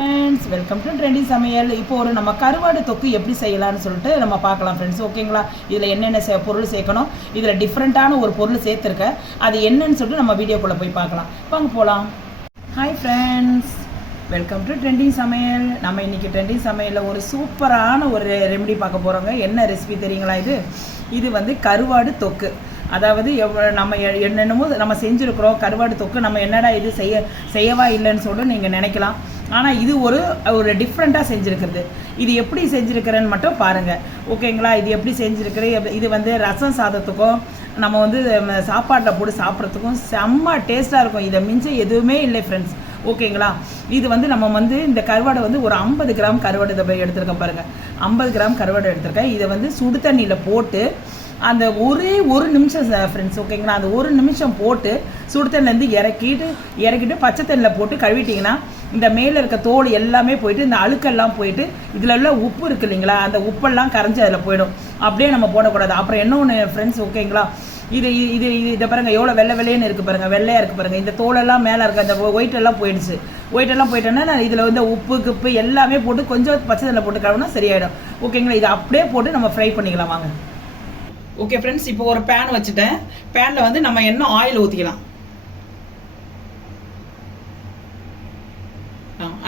Friends welcome to trending சமையல் இப்போ ஒரு நம்ம கருவாடு தொக்கு எப்படி செய்யலாம்னு சொல்லிட்டு நம்ம பார்க்கலாம் ஃப்ரெண்ட்ஸ் ஓகேங்களா? இதில் என்னென்ன சே பொருள் சேர்க்கணும்? இதில் டிஃப்ரெண்ட்டான ஒரு பொருள் சேர்த்துருக்கேன். அது என்னன்னு சொல்லிட்டு நம்ம வீடியோக்குள்ளே போய் பார்க்கலாம். வாங்க போகலாம் hi friends welcome to trending சமையல் நம்ம இன்னைக்கு ட்ரெண்டிங் சமையலில் ஒரு சூப்பரான ஒரு ரெமெடி பார்க்க போகிறோங்க என்ன ரெசிபி தெரியுங்களா இது? இது வந்து கருவாடு தொக்கு. அதாவது எவ்வளோ நம்ம என்னென்னமோ நம்ம செஞ்சுருக்குறோம். கருவாடு தொக்கு நம்ம என்னடா இது செய்ய செய்யவா இல்லைன்னு சொல்லிட்டு நீங்கள் நினைக்கலாம். ஆனால் இது ஒரு ஒரு டிஃப்ரெண்ட்டாக செஞ்சுருக்கிறது. இது எப்படி செஞ்சுருக்கிறேன்னு மட்டும் பாருங்கள் ஓகேங்களா இது எப்படி செஞ்சுருக்குறது இது வந்து ரசம் சாதத்துக்கும் நம்ம வந்து சாப்பாட்டில் போட்டு சாப்பிட்றதுக்கும் செம்ம டேஸ்ட்டாக இருக்கும். இதை மிஞ்ச எதுவுமே இல்லை ஃப்ரெண்ட்ஸ் ஓகேங்களா இது வந்து நம்ம வந்து இந்த கருவாடை வந்து ஒரு ஐம்பது கிராம் கருவாடு இதை எடுத்திருக்கேன் பாருங்கள் ஐம்பது கிராம் கருவாடு எடுத்திருக்கேன். இதை வந்து சுடு தண்ணியில் போட்டு அந்த ஒரே ஒரு நிமிஷம் ஃப்ரெண்ட்ஸ் ஓகேங்களா அந்த ஒரு நிமிஷம் போட்டு சுடு தண்ணிலேருந்து இறக்கிட்டு இறக்கிட்டு பச்சை தண்ணியில் போட்டு கழுவிட்டிங்கன்னா இந்த மேலே இருக்க தோல் எல்லாமே போயிட்டு இந்த அழுக்கெல்லாம் போயிட்டு இதில் உள்ள உப்பு இருக்கு இல்லைங்களா? அந்த உப்பெல்லாம் கரைஞ்சி அதில் போயிடும். அப்படியே நம்ம போடக்கூடாது. அப்புறம் என்ன ஒன்று ஃப்ரெண்ட்ஸ் ஓகேங்களா இது இது இது இது- இதை பாருங்கள் எவ்வளோ வெள்ளை வெள்ளையன்னு இருக்கு பாருங்கள் வெள்ளையாக இருக்கு பாருங்கள் இந்த தோலெல்லாம் மேலே இருக்க அந்த ஒயிட் எல்லாம் போயிடுச்சு. ஒயிட் எல்லாம் போயிட்டோன்னா நான் இதில் வந்து உப்பு கிப்பு எல்லாமே போட்டு கொஞ்சம் பச்சை தண்ணியில் போட்டு கழுவுனா சரியாயிடும். ஓகேங்களா இதை அப்படியே போட்டு நம்ம ஃப்ரை பண்ணிக்கலாம் வாங்க. ஓகே ஃப்ரெண்ட்ஸ் இப்போ ஒரு பேன் வச்சுட்டேன். பேனில் வந்து நம்ம என்ன ஆயில் ஊற்றிக்கலாம்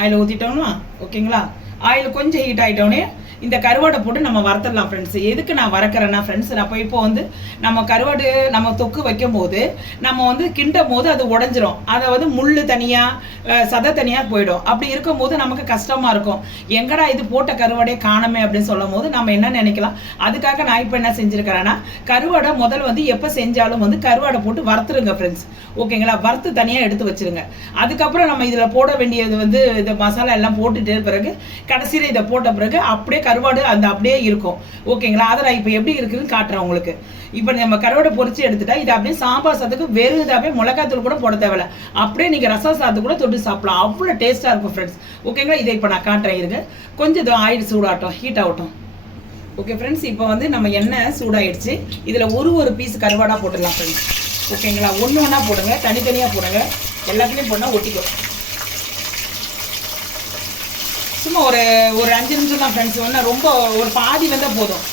ஆயில் ஊற்றிட்டோம்னா ஓகேங்களா ஆயில் கொஞ்சம் ஹீட் ஆகிட்டோடனே இந்த கருவாடை போட்டு நம்ம வறுத்துடலாம் ஃப்ரெண்ட்ஸ் எதுக்கு நான் வறக்கிறேன்னா ஃப்ரெண்ட்ஸ் அப்போ இப்போ வந்து நம்ம கருவாடு நம்ம தொக்கு வைக்கும் போது நம்ம வந்து கிண்டும் போது அது உடஞ்சிரும். அதை வந்து முள் தனியாக சதை தனியாக போயிடும். அப்படி இருக்கும் போது நமக்கு கஷ்டமாக இருக்கும். எங்கடா இது போட்ட கருவாடே காணமே அப்படின்னு சொல்லும் போது நம்ம என்ன நினைக்கலாம்? அதுக்காக நான் இப்போ என்ன செஞ்சுருக்கிறேன்னா கருவாடை முதல் வந்து எப்போ செஞ்சாலும் வந்து கருவாடை போட்டு வறுத்துருங்க ஃப்ரெண்ட்ஸ் ஓகேங்களா வறுத்து தனியாக எடுத்து வச்சிருங்க. அதுக்கப்புறம் நம்ம இதில் போட வேண்டியது வந்து இந்த மசாலா எல்லாம் போட்டுட்டு பிறகு கடைசியில் இதை போட்ட பிறகு அப்படியே கருவாடு அந்த அப்படியே இருக்கும். ஓகேங்களா அதை நான் இப்போ எப்படி இருக்குதுன்னு காட்டுறேன் உங்களுக்கு. இப்போ நம்ம கருவாடை பொறிச்சு எடுத்துட்டா இது அப்படியே சாம்பார் சாதத்துக்கு வெறும் இதாகவே மிளகாத்தூள் கூட போட தேவையில்ல. அப்படியே நீங்கள் ரசம் சாதத்து கூட தொட்டு சாப்பிடலாம். அவ்வளோ டேஸ்ட்டாக இருக்கும் ஃப்ரெண்ட்ஸ் ஓகேங்களா இதை இப்போ நான் காட்டுறேன் இருங்க. கொஞ்சம் இது ஆயில் சூடாகட்டும். ஹீட் ஆகட்டும். ஓகே ஃப்ரெண்ட்ஸ் இப்போ வந்து நம்ம எண்ணெய் சூடாயிடுச்சு. இதில் ஒரு ஒரு பீஸ் கருவாடாக போட்டுடலாம் ஃப்ரெண்ட்ஸ் ஓகேங்களா ஒன்று ஒன்றா போடுங்க. தனித்தனியாக போடுங்க. எல்லாத்துலேயும் போட்டால் ஒட்டிக்கும். சும்மா ஒரு ஒரு அஞ்சு நிமிஷம் தான் ஃப்ரெண்ட்ஸ் ஒன்று ரொம்ப ஒரு பாதி வந்தால் போதும்.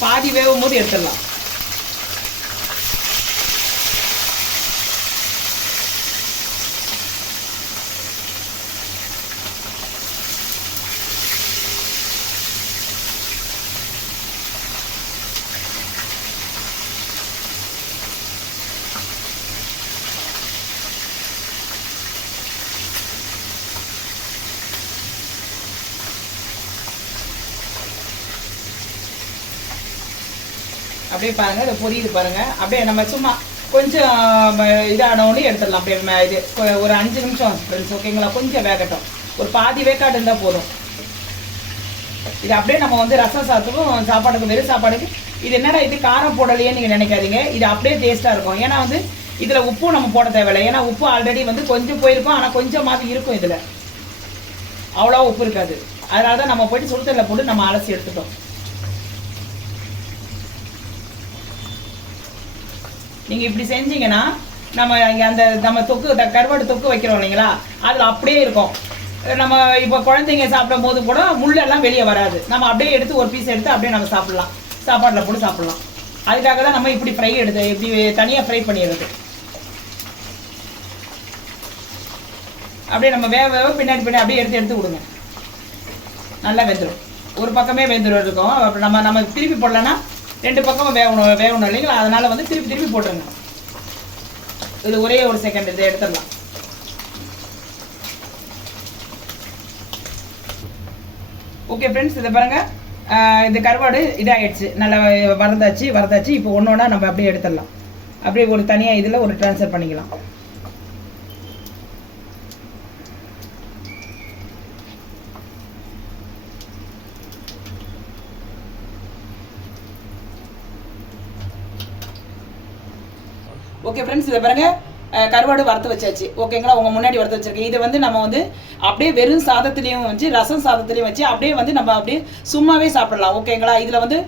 பாதி வேகும் போது எடுத்துடலாம். அப்படியே பாருங்க இதை பொரியுது பாருங்க. அப்படியே நம்ம சும்மா கொஞ்சம் இதானோடனே எடுத்துடலாம். அப்படியே நம்ம இது ஒரு அஞ்சு நிமிஷம் ஃப்ரெண்ட்ஸ் ஓகேங்களா கொஞ்சம் வேகட்டும். ஒரு பாதி வேக்காடு இருந்தால் போதும். இது அப்படியே நம்ம வந்து ரசம் சாத்துக்கும் சாப்பாடுக்கும் வெறும் சாப்பாடுக்கு இது என்னடா இது காரம் போடலையேன்னு நீங்கள் நினைக்காதீங்க. இது அப்படியே டேஸ்ட்டாக இருக்கும். ஏன்னா வந்து இதில் உப்பும் நம்ம போட தேவையில்லை. ஏன்னா உப்பு ஆல்ரெடி வந்து கொஞ்சம் போயிருக்கும் ஆனால் கொஞ்சமாவது இருக்கும் இதில். அவ்வளோ உப்பு இருக்காது. அதனால தான் நம்ம போயிட்டு சுடுதல்ல போட்டு நம்ம அலசி எடுத்துட்டோம். நீங்கள் இப்படி செஞ்சீங்கன்னா நம்ம அந்த நம்ம தொக்கு த- கருவாடு தொக்கு வைக்கிறோம் இல்லைங்களா? அதில் அப்படியே இருக்கும். நம்ம இப்போ குழந்தைங்க சாப்பிடும் போது கூட முள்ளெல்லாம் வெளியே வராது. நம்ம அப்படியே எடுத்து ஒரு பீஸ் எடுத்து அப்படியே நம்ம சாப்பிட்லாம். சாப்பாட்டில் போட்டு சாப்பிட்லாம். அதுக்காக தான் நம்ம இப்படி ஃப்ரை எடுத்து இப்படி தனியாக ஃப்ரை பண்ணிடுறது. அப்படியே நம்ம வேக வேக பின்னாடி பின்னாடி அப்படியே எடுத்து எடுத்து விடுங்க. நல்லா வெந்துடும் ஒரு பக்கமே வெந்துடும் இருக்கும். அப்புறம் நம்ம நம்ம திருப்பி போடலன்னா ரெண்டு பக்கமும் வேகணும் வேகணும் இல்லைங்களா? அதனால வந்து திருப்பி திருப்பி போட்டுருங்க. இது ஒரே ஒரு செகண்ட் இதை எடுத்துடலாம். ஓகே ஃப்ரெண்ட்ஸ் இதை பாருங்க. இந்த கருவாடு இதாகிடுச்சு நல்லா வறந்தாச்சு வறந்தாச்சு. இப்போ ஒன்று ஒன்றா நம்ம அப்படியே எடுத்துடலாம். அப்படியே ஒரு தனியாக இதில் ஒரு ட்ரான்ஸ்ஃபர் பண்ணிக்கலாம். ஓகே ஃப்ரெண்ட்ஸ் இதை பாருங்க. கருவாடு வறுத்து வச்சாச்சு. ஓகேங்களா உங்க முன்னாடி வறுத்து வச்சிருக்கேன். இது வந்து நம்ம வந்து அப்படியே வெறும் சாதத்துலேயும் வச்சு ரசம் சாதத்துலேயும் வச்சு அப்படியே வந்து நம்ம அப்படியே சும்மாவே சாப்பிடலாம். ஓகேங்களா இதில் வந்து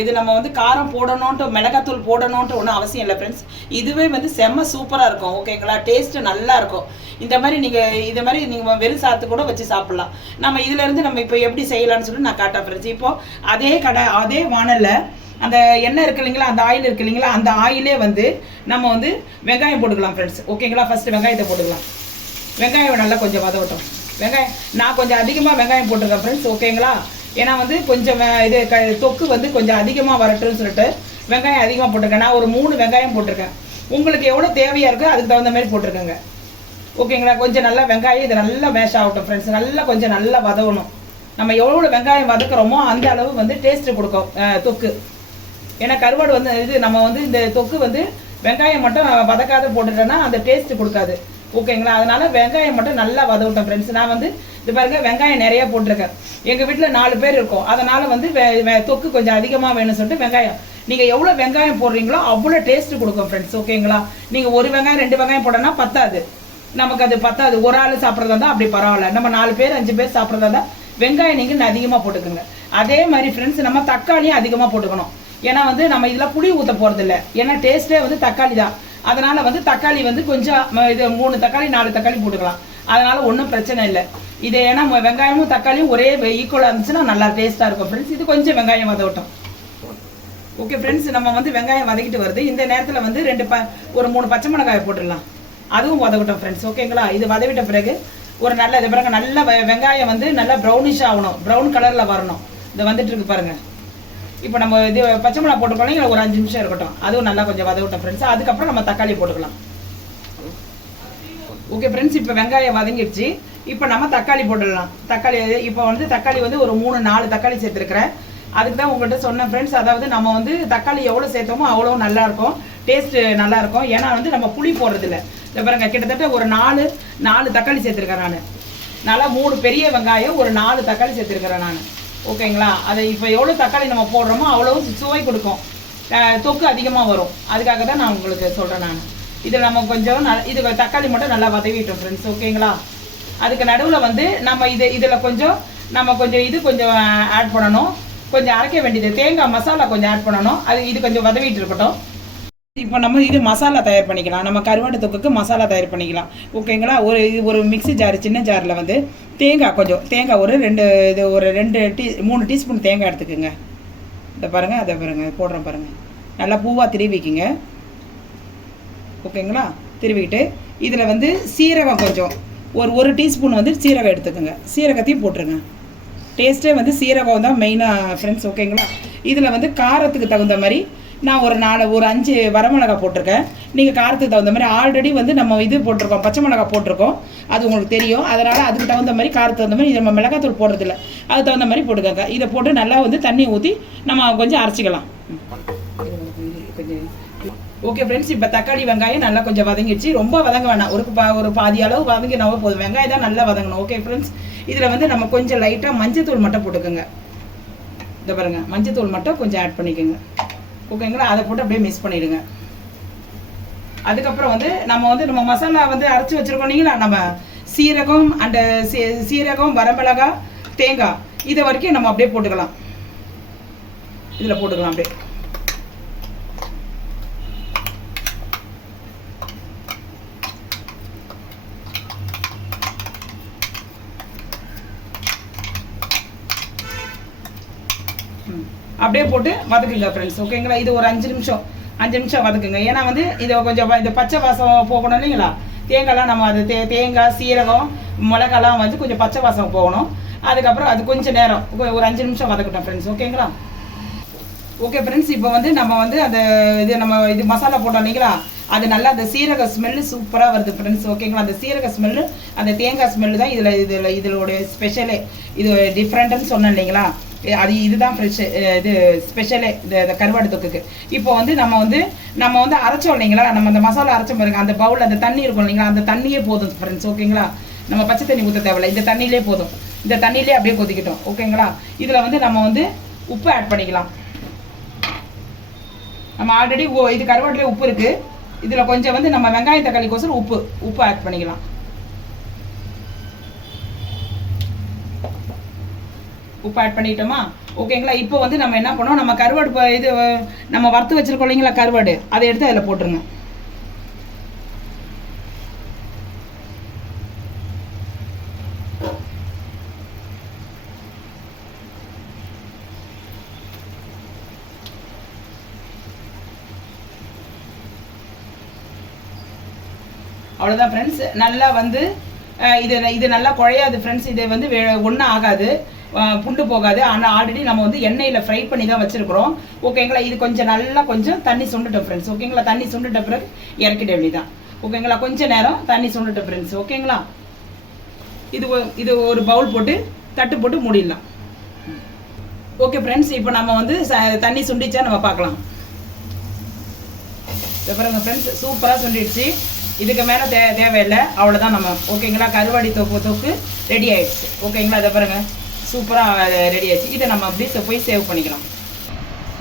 இது நம்ம வந்து காரம் போடணுன்ட்டு மிளகாத்தூள் போடணுன்ட்டு ஒன்றும் அவசியம் இல்லை ஃப்ரெண்ட்ஸ் இதுவே வந்து செம்ம சூப்பராக இருக்கும். ஓகேங்களா டேஸ்ட்டு நல்லா இருக்கும். இந்த மாதிரி நீங்கள் இதை மாதிரி நீங்கள் வெறும் சாதத்து கூட வச்சு சாப்பிடலாம். நம்ம இதுல இருந்து நம்ம இப்போ எப்படி செய்யலாம்னு சொல்லி நான் காட்டேன் ஃப்ரெண்ட்ஸ் இப்போ அதே கடை அதே வானல்ல அந்த எண்ணெய் இருக்கு இல்லைங்களா அந்த ஆயில் இருக்கு இல்லைங்களா அந்த ஆயிலே வந்து நம்ம வந்து வெங்காயம் போட்டுக்கலாம் ஃப்ரெண்ட்ஸ் ஓகேங்களா ஃபஸ்ட்டு வெங்காயத்தை போட்டுக்கலாம். வெங்காயம் நல்லா கொஞ்சம் வதவட்டும். வெங்காயம் நான் கொஞ்சம் அதிகமாக வெங்காயம் போட்டிருக்கேன் ஃப்ரெண்ட்ஸ் ஓகேங்களா ஏன்னா வந்து கொஞ்சம் இது க தொக்கு வந்து கொஞ்சம் அதிகமாக வரட்டும்னு சொல்லிட்டு வெங்காயம் அதிகமாக போட்டிருக்கேன். நான் ஒரு மூணு வெங்காயம் போட்டிருக்கேன். உங்களுக்கு எவ்வளோ தேவையாக இருக்கோ அதுக்கு தகுந்த மாதிரி போட்டிருக்கேங்க. ஓகேங்களா கொஞ்சம் நல்லா வெங்காயம் இது நல்லா மேஷ் ஆகட்டும் ஃப்ரெண்ட்ஸ் நல்லா கொஞ்சம் நல்லா வதவணும். நம்ம எவ்வளோ வெங்காயம் வதக்குறோமோ அந்த அளவு வந்து டேஸ்ட்டு கொடுக்கும் தொக்கு. ஏன்னா கருவாடு வந்து இது நம்ம வந்து இந்த தொக்கு வந்து வெங்காயம் மட்டும் வதக்காத போட்டுட்டோன்னா அந்த டேஸ்ட் கொடுக்காது. ஓகேங்களா? அதனால வெங்காயம் மட்டும் நல்லா வதவிட்டேன் ஃப்ரெண்ட்ஸ் நான் வந்து இது பாருங்க வெங்காயம் நிறைய போட்டிருக்கேன். எங்க வீட்டில் நாலு பேர் இருக்கும். அதனால வந்து வெ- தொக்கு கொஞ்சம் அதிகமாக வேணும்னு சொல்லிட்டு வெங்காயம். நீங்க எவ்வளோ வெங்காயம் போடுறீங்களோ அவ்வளோ டேஸ்ட் கொடுக்கும் ஃப்ரெண்ட்ஸ் ஓகேங்களா? நீங்க ஒரு வெங்காயம் ரெண்டு வெங்காயம் போட்டோன்னா பத்தாது. நமக்கு அது பத்தாது. ஒரு ஆள் சாப்பிட்றதா இருந்தால் அப்படி பரவாயில்ல. நம்ம நாலு பேர் அஞ்சு பேர் சாப்பிட்றதா இருந்தால் வெங்காயம் நீங்கள் அதிகமாக போட்டுக்கோங்க. அதே மாதிரி ஃப்ரெண்ட்ஸ் நம்ம தக்காளியும் அதிகமாக போட்டுக்கணும். ஏன்னா வந்து நம்ம இதில் புளி ஊற்ற போகிறது இல்லை ஏன்னா டேஸ்ட்டே வந்து தக்காளி தான் அதனால வந்து தக்காளி வந்து கொஞ்சம் இது மூணு தக்காளி நாலு தக்காளி போட்டுக்கலாம். அதனால ஒன்றும் பிரச்சனை இல்லை. இது ஏன்னா வெங்காயமும் தக்காளியும் ஒரே ஈக்குவலாக இருந்துச்சுன்னா நல்லா டேஸ்ட்டாக இருக்கும். ஃப்ரெண்ட்ஸ் இது கொஞ்சம் வெங்காயம் வதவட்டும். ஓகே ஃப்ரெண்ட்ஸ் நம்ம வந்து வெங்காயம் வதக்கிட்டு வருது. இந்த நேரத்தில் வந்து ரெண்டு ப ஒரு மூணு பச்சை மிளகாயை போட்டுடலாம். அதுவும் வதவிட்டோம் ஃப்ரெண்ட்ஸ் ஓகேங்களா இது வதவிட்ட பிறகு ஒரு நல்ல இது பிறகு நல்ல வெ- வெங்காயம் வந்து நல்லா ப்ரௌனிஷ் ஆகணும். ப்ரௌன் கலரில் வரணும். இது வந்துட்டு இருக்கு பாருங்கள் இப்போ நம்ம இது பச்சை மிளகா போட்டுக்கோங்க ஒரு அஞ்சு நிமிஷம் இருக்கட்டும். அதுவும் நல்லா கொஞ்சம் வதவிட்டோம் ஃப்ரெண்ட்ஸ் அதுக்கப்புறம் நம்ம தக்காளி போட்டுக்கலாம். ஓகே ஃப்ரெண்ட்ஸ் இப்போ வெங்காயம் வதங்கிடுச்சு. இப்போ நம்ம தக்காளி போட்டுடலாம். தக்காளி இப்போ வந்து தக்காளி வந்து ஒரு மூணு நாலு தக்காளி சேர்த்துருக்குறேன். அதுக்கு தான் உங்கள்கிட்ட சொன்னேன் ஃப்ரெண்ட்ஸ் அதாவது நம்ம வந்து தக்காளி எவ்வளோ சேர்த்தோமோ அவ்வளோ நல்லா இருக்கும். நல்லாயிருக்கும் ஏன்னா வந்து நம்ம புளி போடுறதில்ல. இல்லை பாருங்க கிட்டத்தட்ட ஒரு நாலு நாலு தக்காளி சேர்த்துருக்கேன் நான். நல்லா மூணு பெரிய வெங்காயம் ஒரு நாலு தக்காளி சேர்த்துருக்கிறேன் நான். ஓகேங்களா? அதை இப்போ எவ்வளோ தக்காளி நம்ம போடுறோமோ அவ்வளோ சுவை கொடுக்கும். தொக்கு அதிகமாக வரும். அதுக்காக தான் நான் உங்களுக்கு சொல்கிறேன் நான். இதில் நம்ம கொஞ்சம் ந- இது தக்காளி மட்டும் நல்லா வதவிட்டோம் ஃப்ரெண்ட்ஸ் ஓகேங்களா? அதுக்கு நடுவில் வந்து நம்ம இது இதில் கொஞ்சம் நம்ம கொஞ்சம் இது கொஞ்சம் ஆட் பண்ணணும். கொஞ்சம் அரைக்க வேண்டியது தேங்காய் மசாலா கொஞ்சம் ஆட் பண்ணணும். அது இது கொஞ்சம் வதவிட்டு இருக்கட்டும். இப்போ நம்ம இது மசாலா தயார் பண்ணிக்கலாம். நம்ம கருவாட்டு தொக்குக்கு மசாலா தயார் பண்ணிக்கலாம். ஓகேங்களா ஒரு இது ஒரு மிக்ஸி ஜார் சின்ன ஜாரில் வந்து தேங்காய் கொஞ்சம் தேங்காய் ஒரு ரெண்டு இது ஒரு ரெண்டு டீ மூணு டீஸ்பூன் தேங்காய் எடுத்துக்கோங்க. இதை பாருங்கள் அதை பாருங்கள் போடுறோம் பாருங்கள் நல்லா பூவாக திருவிக்கிங்க. ஓகேங்களா திருவிட்டு இதில் வந்து சீரகம் கொஞ்சம். ஒரு ஒரு டீஸ்பூன் வந்து சீரகம் எடுத்துக்கோங்க. சீரகத்தையும் போட்டுருங்க. டேஸ்ட்டே வந்து சீரகம் தான் மெயினாக ஃப்ரெண்ட்ஸ் ஓகேங்களா இதில் வந்து காரத்துக்கு தகுந்த மாதிரி நான் ஒரு நாலு ஒரு அஞ்சு வரமிளகா போட்டிருக்கேன். நீங்கள் காரத்துக்கு தகுந்த மாதிரி ஆல்ரெடி வந்து நம்ம இது போட்டிருக்கோம் பச்சை மிளகா போட்டிருக்கோம். அது உங்களுக்கு தெரியும். அதனால் அதுக்கு தகுந்த மாதிரி காரத்துக்கு தகுந்த மாதிரி நம்ம மிளகாத்தூள் போடுறதில்ல. அதுக்கு தகுந்த மாதிரி போட்டுக்கோங்க. இதை போட்டு நல்லா வந்து தண்ணி ஊற்றி நம்ம கொஞ்சம் அரைச்சிக்கலாம். ஓகே ஃப்ரெண்ட்ஸ் இப்போ தக்காளி வெங்காயம் நல்லா கொஞ்சம் வதங்கிடுச்சு. ரொம்ப வதங்க வேணாம். ஒரு பா ஒரு பாதி அளவு வதங்கினாவோ போதும். வெங்காயம் தான் நல்லா வதங்கணும். ஓகே ஃப்ரெண்ட்ஸ் இதில் வந்து நம்ம கொஞ்சம் லைட்டாக மஞ்சத்தூள் மட்டும் போட்டுக்கோங்க. இதை பாருங்கள் மஞ்சத்தூள் மட்டும் கொஞ்சம் ஆட் பண்ணிக்கோங்க. ஓகேங்களா அதை போட்டு அப்படியே மிக்ஸ் பண்ணிடுங்க. அதுக்கப்புறம் வந்து நம்ம வந்து நம்ம மசாலா வந்து அரைச்சி வச்சிருக்கோம் இல்லைங்களா? நம்ம சீரகம் அண்ட் சீரகம் வரமிளகா தேங்காய் இதை வரைக்கும் நம்ம அப்படியே போட்டுக்கலாம். இதில் போட்டுக்கலாம் அப்படியே. அப்படியே போட்டு வதக்குங்க ஃப்ரெண்ட்ஸ் ஓகேங்களா இது ஒரு அஞ்சு நிமிஷம். அஞ்சு நிமிஷம் வதக்குங்க. ஏன்னா வந்து இதை கொஞ்சம் இந்த பச்சை வாசம் போகணும் இல்லைங்களா? தேங்காய்லாம் நம்ம அது தே தேங்காய் சீரகம் மிளகாலாம் வந்து கொஞ்சம் பச்சை வாசம் போகணும். அதுக்கப்புறம் அது கொஞ்சம் நேரம். ஒரு- அஞ்சு நிமிஷம் வதக்கட்டும் ஃப்ரெண்ட்ஸ் ஓகேங்களா ஓகே ஃப்ரெண்ட்ஸ் இப்போ வந்து நம்ம வந்து அந்த இது நம்ம இது மசாலா போட்டோம் இல்லைங்களா? அது நல்லா அந்த சீரக ஸ்மெல்லு சூப்பராக வருது ஃப்ரெண்ட்ஸ் ஓகேங்களா அந்த சீரக ஸ்மெல்லு அந்த தேங்காய் ஸ்மெல்லு தான் இதில் இதில் இதனுடைய ஸ்பெஷலே இது டிஃப்ரெண்ட்டுன்னு சொன்னேன் இல்லைங்களா? அது இதுதான் ஃப்ரெஷ் இது ஸ்பெஷலே இந்த கருவாடு தொக்குக்கு. இப்போ வந்து நம்ம வந்து நம்ம வந்து அரைச்சோம் இல்லைங்களா? நம்ம அந்த மசாலா அரைச்சோம் பாருங்க அந்த பவுல் அந்த தண்ணி இருக்கும் இல்லைங்களா? அந்த தண்ணியே போதும் ஃப்ரெண்ட்ஸ் ஓகேங்களா? நம்ம பச்சை தண்ணி ஊற்ற தேவையில்ல. இந்த தண்ணியிலே போதும். இந்த தண்ணியிலே அப்படியே கொதிக்கிட்டோம் ஓகேங்களா? இதில் வந்து நம்ம வந்து உப்பு ஆட் பண்ணிக்கலாம். நம்ம ஆல்ரெடி இது கருவாட்டிலே உப்பு இருக்குது இதில் கொஞ்சம் வந்து நம்ம வெங்காய தக்காளிக்கோசரம் உப்பு உப்பு ஆட் பண்ணிக்கலாம். உப்பு ஆட் பண்ணிட்டோமா? ஓகேங்களா இப்போ வந்து நம்ம என்ன பண்ணோம்? நம்ம கருவாடு இது நம்ம வறுத்து வச்சிருக்கோம் இல்லைங்களா கருவாடு? அதை எடுத்து அதில் போட்டுருங்க. அவ்வளோதான் ஃப்ரெண்ட்ஸ் நல்லா வந்து இது இது நல்லா குழையாது ஃப்ரெண்ட்ஸ் இது வந்து ஒன்றும் ஆகாது. புண்டு போகாது. ஆனால் ஆல்ரெடி நம்ம வந்து எண்ணெயில் ஃப்ரை பண்ணி தான் வச்சுருக்குறோம். ஓகேங்களா? இது கொஞ்சம் நல்லா கொஞ்சம் தண்ணி சுண்டுட்டோம் ஃப்ரெண்ட்ஸ் ஓகேங்களா? தண்ணி சுண்டுட்ட பிறகு இறக்கிட வேண்டியதான் ஓகேங்களா? கொஞ்சம் நேரம் தண்ணி சுண்டுட்ட ஃப்ரெண்ட்ஸ் ஓகேங்களா? இது ஒ- இது ஒரு பவுல் போட்டு தட்டு போட்டு மூடிடலாம். ஓகே ஃப்ரெண்ட்ஸ் இப்போ நம்ம வந்து ச- தண்ணி சுண்டிச்சா நம்ம பார்க்கலாம். பாருங்க ஃப்ரெண்ட்ஸ் சூப்பராக சுண்டிடுச்சு. இதுக்கு மேலே தே தேவையில்லை. அவ்வளோதான் நம்ம. ஓகேங்களா? கருவாடி தொப்பு தொக்கு ரெடி ஆயிடுச்சு. ஓகேங்களா? இதை பாருங்கள் சூப்பராக ரெடி ஆயிடுச்சு. இதை நம்ம அப்படியே போய் சேவ் பண்ணிக்கலாம்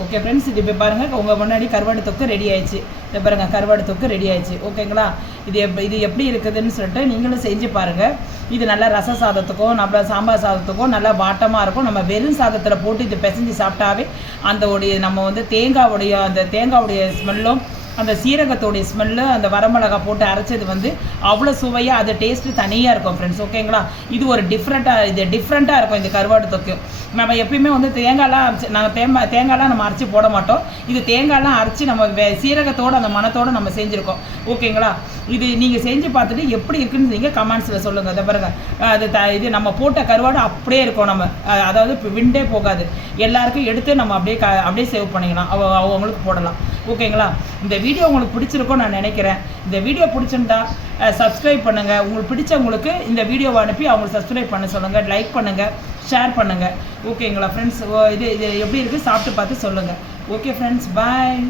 ஓகே ஃப்ரெண்ட்ஸ் இது இப்போ பாருங்கள் உங்கள் முன்னாடி கருவாடு தொக்கு ரெடி ஆயிடுச்சு. இப்போ பாருங்கள் கருவாடு தொக்கு ரெடி ஆயிடுச்சு. ஓகேங்களா இது எப் இது எப்படி இருக்குதுன்னு சொல்லிட்டு நீங்களும் செஞ்சு பாருங்கள் இது நல்லா ரச சாதத்துக்கும் நம்ம சாம்பார் சாதத்துக்கும் நல்லா வாட்டமாக இருக்கும். நம்ம வெறும் சாதத்தில் போட்டு இது பிசைஞ்சு சாப்பிட்டாவே அந்த உடைய நம்ம வந்து தேங்காவுடைய அந்த தேங்காவுடைய ஸ்மெல்லும் அந்த சீரகத்தோடைய ஸ்மெல்லு அந்த வரமிளகா போட்டு அரைச்சது வந்து அவ்வளோ சுவையாக அது டேஸ்ட்டு தனியாக இருக்கும் ஃப்ரெண்ட்ஸ் ஓகேங்களா இது ஒரு டிஃப்ரெண்ட்டாக இது டிஃப்ரெண்ட்டாக இருக்கும் இந்த கருவாடு தொக்கு. நம்ம எப்பயுமே வந்து தேங்காய்லாம் அரைச்சி நாங்கள் தேங்காய் தேங்காய்லாம் நம்ம அரைச்சி போட மாட்டோம். இது தேங்காய்லாம் அரைச்சி நம்ம வே சீரகத்தோடு அந்த மணத்தோடு நம்ம செஞ்சுருக்கோம். ஓகேங்களா இது நீங்கள் செஞ்சு பார்த்துட்டு எப்படி இருக்குன்னு நீங்கள் கமெண்ட்ஸில் சொல்லுங்கள் அதை பாருங்கள் அது த இது நம்ம போட்ட கருவாடு அப்படியே இருக்கும் நம்ம. அதாவது விண்டே போகாது. எல்லாருக்கும் எடுத்து நம்ம அப்படியே க அப்படியே சேவ் பண்ணிக்கலாம். அவ அவங்களுக்கு போடலாம். ஓகேங்களா? இந்த வீடியோ உங்களுக்கு பிடிச்சிருக்கும்னு நான் நினைக்கிறேன். இந்த வீடியோ பிடிச்சிருந்தா சப்ஸ்கிரைப் பண்ணுங்கள் உங்களுக்கு பிடிச்சவங்களுக்கு இந்த வீடியோவை அனுப்பி அவங்களுக்கு சப்ஸ்கிரைப் பண்ண சொல்லுங்கள் லைக் பண்ணுங்கள் ஷேர் பண்ணுங்கள் ஓகேங்களா ஃப்ரெண்ட்ஸ் இது இது எப்படி இருக்குது சாப்பிட்டு பார்த்து சொல்லுங்கள் ஓகே ஃப்ரெண்ட்ஸ் பாய்